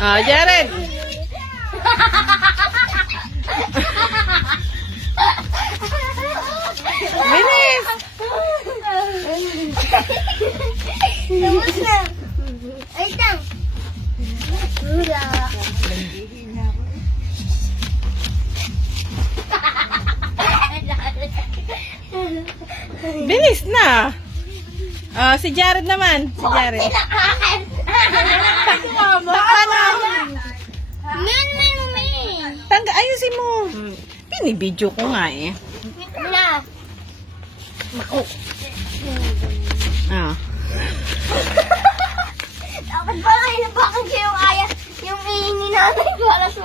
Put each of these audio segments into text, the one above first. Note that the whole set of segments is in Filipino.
Ah, Jared. Bilis. Tapos na. Ay, tang. Hula. Bilis na. Ah, si Jared naman. Si Jared. Ano? Tangga, ayusin mo. Pinibidyo ko nga eh. Na. Ah. Dapat pala inabakan siya yung yung iingi namin para sa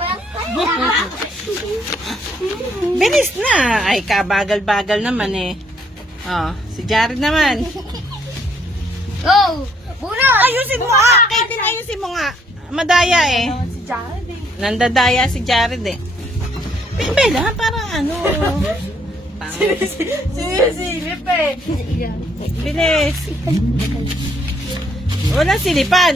Bilis na. Ay, kabagal-bagal naman eh. Oh, si Jared naman. Go! Bunot! Ayusin mo nga. Katie, ayusin mo nga. Madaya eh. Si Jared eh. Nandadaya si Jared eh. Bella, parang ano. Sinisilip eh. Bilis. Walang silipan.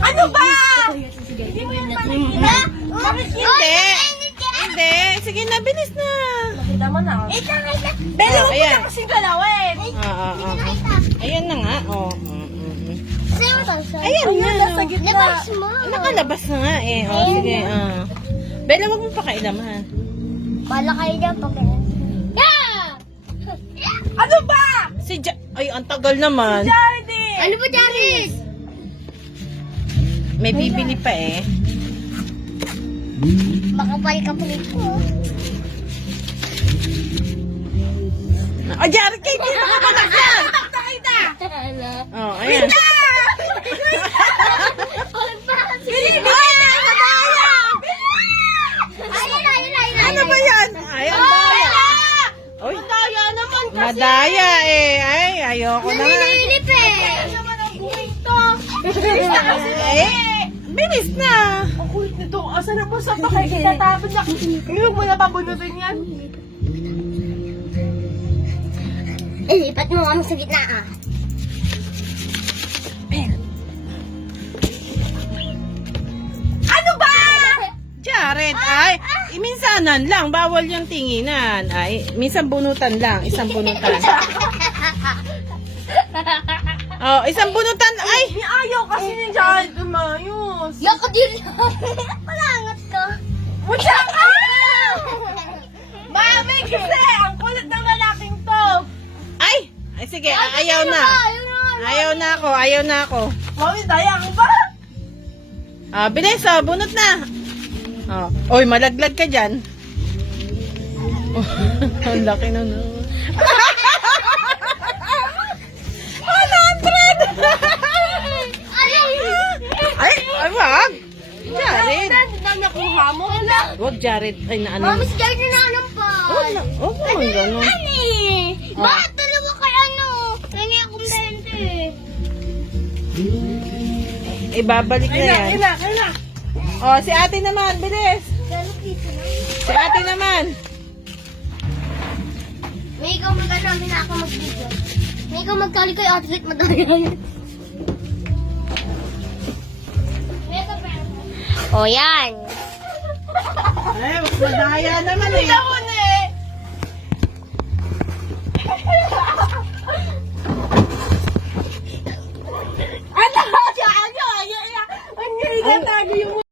Ano ba? Hindi mo yan pakikita? Hindi. Hindi. Sige na, bilis na. Nakita mo na. Bella, Oh, huwag mo ayan. na kasing galawin. Oo. Ayan na nga. Oh. Ayan na. nasa gitna. Labas mo. Nakalabas na nga eh. Oh, sige. Bella, wag mo pakailaman. Bala kayo dyan pag Yeah! Ano ba? Ay, ang tagal naman. Jared! Ano ba, Jared? May bibili pa eh. Makapal ka pa nito. Oh, Jared, kayo dito ka ba yan? Oh, ayan. Ano ba yan? Ayan ba? Oy, Madaya naman kasi. madaya eh. Ay, ayoko na. Nanililip eh. Naman ang buhay to. Bilis na. Ang kulit nito. Asa na po sa pakikita niya. Huwag mo na pabunutin yan. Ipat mo kami sa gitna ah. Ano ba? Jared, ay, minsanan lang. Bawal yung tinginan. Ay, minsan bunutan lang. Isang bunutan. Oh, isang bunutan. Ay! Ayaw kasi ni Jared umayos. Yaka din. Palangat ka. Mutya ka! Mami, kasi ang kulit ng lalaking to. Ay! Ay, sige, ayaw na. Ayaw na ako, ayaw na ako. Mami, daya ko ba? Ah, bilis, oh, bunot na. Oh. Oy, malaglag ka dyan. Oh, ang laki na no. 100! Ay, ay, wag. Jared. Dami nakuha mo. Wag, Jared. Ay, na ano. Mami, si Jared na nanampal. Wag naman gano'n. Bakit dalawa kay ano? Kaya akong 20. Ibabalik na yan. Kailan? Oh, si ate naman, bilis. Si ate naman. May ikaw magkasama na ako mag-video. May ikaw magkali kay Ate Lit, madaya yan. O yan. Ay, madaya naman eh. Ako na eh. Ano? Ano? Ano? Ano? Ano? Ano?